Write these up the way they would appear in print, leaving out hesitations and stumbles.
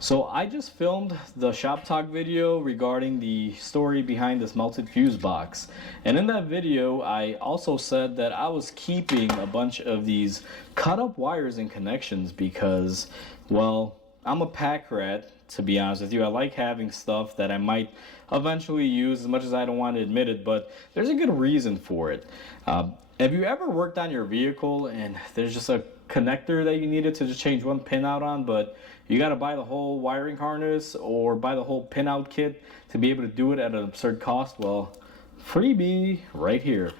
So I just filmed the shop talk video regarding the story behind this melted fuse box. And in that video, I also said that I was keeping a bunch of these cut up wires and connections because, well, I'm a pack rat, to be honest with you. I like having stuff that I might eventually use, as much as I don't want to admit it, but there's a good reason for it. Have you ever worked on your vehicle and there's just a connector that you needed to just change one pin out on, but you got to buy the whole wiring harness or buy the whole pin out kit to be able to do it at an absurd cost? Well, freebie right here.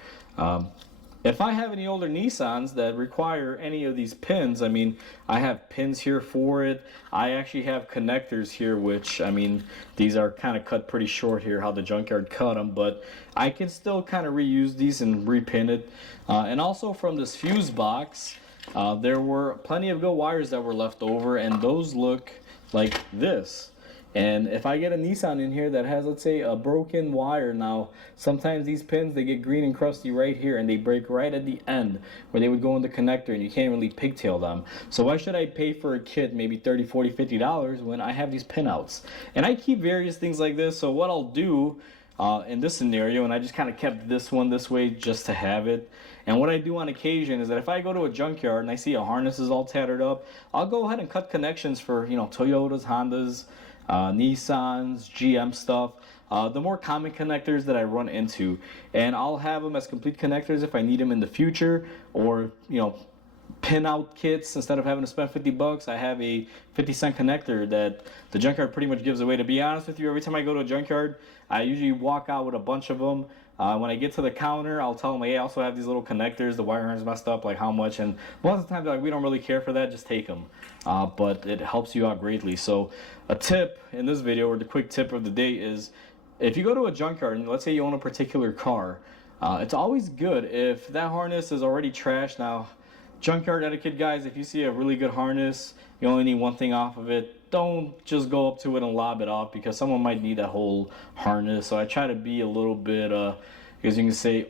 If I have any older Nissans that require any of these pins, I mean, I have pins here for it. I actually have connectors here, which, I mean, these are kind of cut pretty short here, how the junkyard cut them, but I can still kind of reuse these and repin it. And also from this fuse box, there were plenty of good wires that were left over, and those look like this. And if I get a Nissan in here that has, let's say, a broken wire, now sometimes these pins, they get green and crusty right here and they break right at the end where they would go in the connector and you can't really pigtail them. So why should I pay for a kit maybe $30, $40, $50 when I have these pinouts? And I keep various things like this. So what I'll do in this scenario, and I just kind of kept this one this way just to have it. And what I do on occasion is that if I go to a junkyard and I see a harness is all tattered up, I'll go ahead and cut connections for, you know, Toyotas, Hondas, Nissans, GM stuff, the more common connectors that I run into, and I'll have them as complete connectors if I need them in the future, or, you know, pin out kits. Instead of having to spend $50, I have a 50-cent connector that the junkyard pretty much gives away. To be honest with you, every time I go to a junkyard, I usually walk out with a bunch of them. When I get to the counter, I'll tell them, hey, I also have these little connectors. The wire harness messed up, like how much? And most of the time, they're like, we don't really care for that, just take them. But it helps you out greatly. So a tip in this video, or the quick tip of the day, is if you go to a junkyard, and let's say you own a particular car, it's always good if that harness is already trashed. Now, junkyard etiquette, guys, if you see a really good harness, you only need one thing off of it, don't just go up to it and lob it off, because someone might need that whole harness. So I try to be a little bit, as you can say,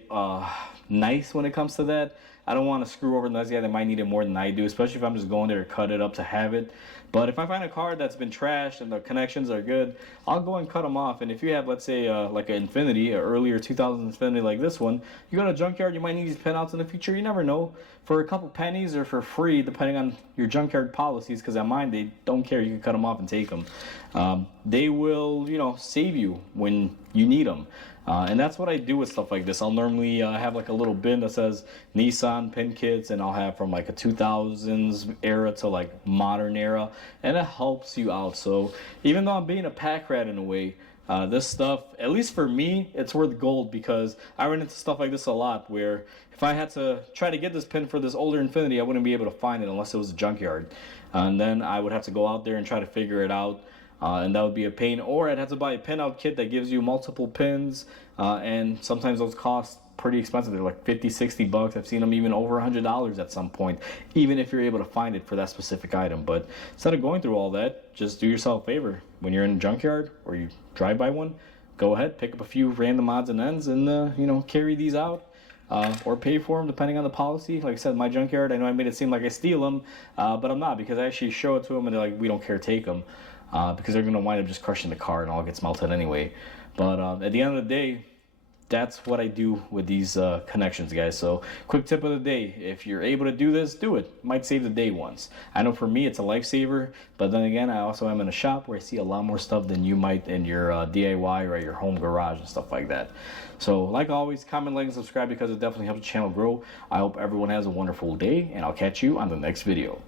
nice when it comes to that. I don't want to screw over the next guy that might need it more than I do, especially if I'm just going there to cut it up to have it. But if I find a car that's been trashed and the connections are good, I'll go and cut them off. And if you have, let's say, like an Infiniti, an earlier 2000 Infiniti like this one, you go to a junkyard, you might need these pinouts in the future. You never know. For a couple pennies or for free, depending on your junkyard policies, because at mine, they don't care. You can cut them off and take them. They will, you know, save you when you need them. And that's what I do with stuff like this. I'll normally have like a little bin that says Nissan pin kits, and I'll have from like a 2000s era to like modern era, and it helps you out. So even though I'm being a pack rat in a way, this stuff, at least for me, it's worth gold, because I run into stuff like this a lot where if I had to try to get this pin for this older Infiniti, I wouldn't be able to find it unless it was a junkyard. And then I would have to go out there and try to figure it out. And that would be a pain, or I'd have to buy a pinout kit that gives you multiple pins, and sometimes those cost pretty expensive. They're like $50, $60. I've seen them even over $100 at some point, even if you're able to find it for that specific item. But instead of going through all that, just do yourself a favor. When you're in a junkyard or you drive by one, go ahead, pick up a few random odds and ends, and you know, carry these out. Or pay for them depending on the policy. Like I said, my junkyard, I know I made it seem like I steal them, but I'm not, because I actually show it to them and they're like, we don't care, take them. Because they're going to wind up just crushing the car and all gets melted anyway. But at the end of the day, that's what I do with these connections, guys. So quick tip of the day, if you're able to do this, do it. Might save the day once. I know for me it's a lifesaver, but then again, I also am in a shop where I see a lot more stuff than you might in your DIY or at your home garage and stuff like that. So like always, comment, like, and subscribe, because it definitely helps the channel grow. I hope everyone has a wonderful day, and I'll catch you on the next video.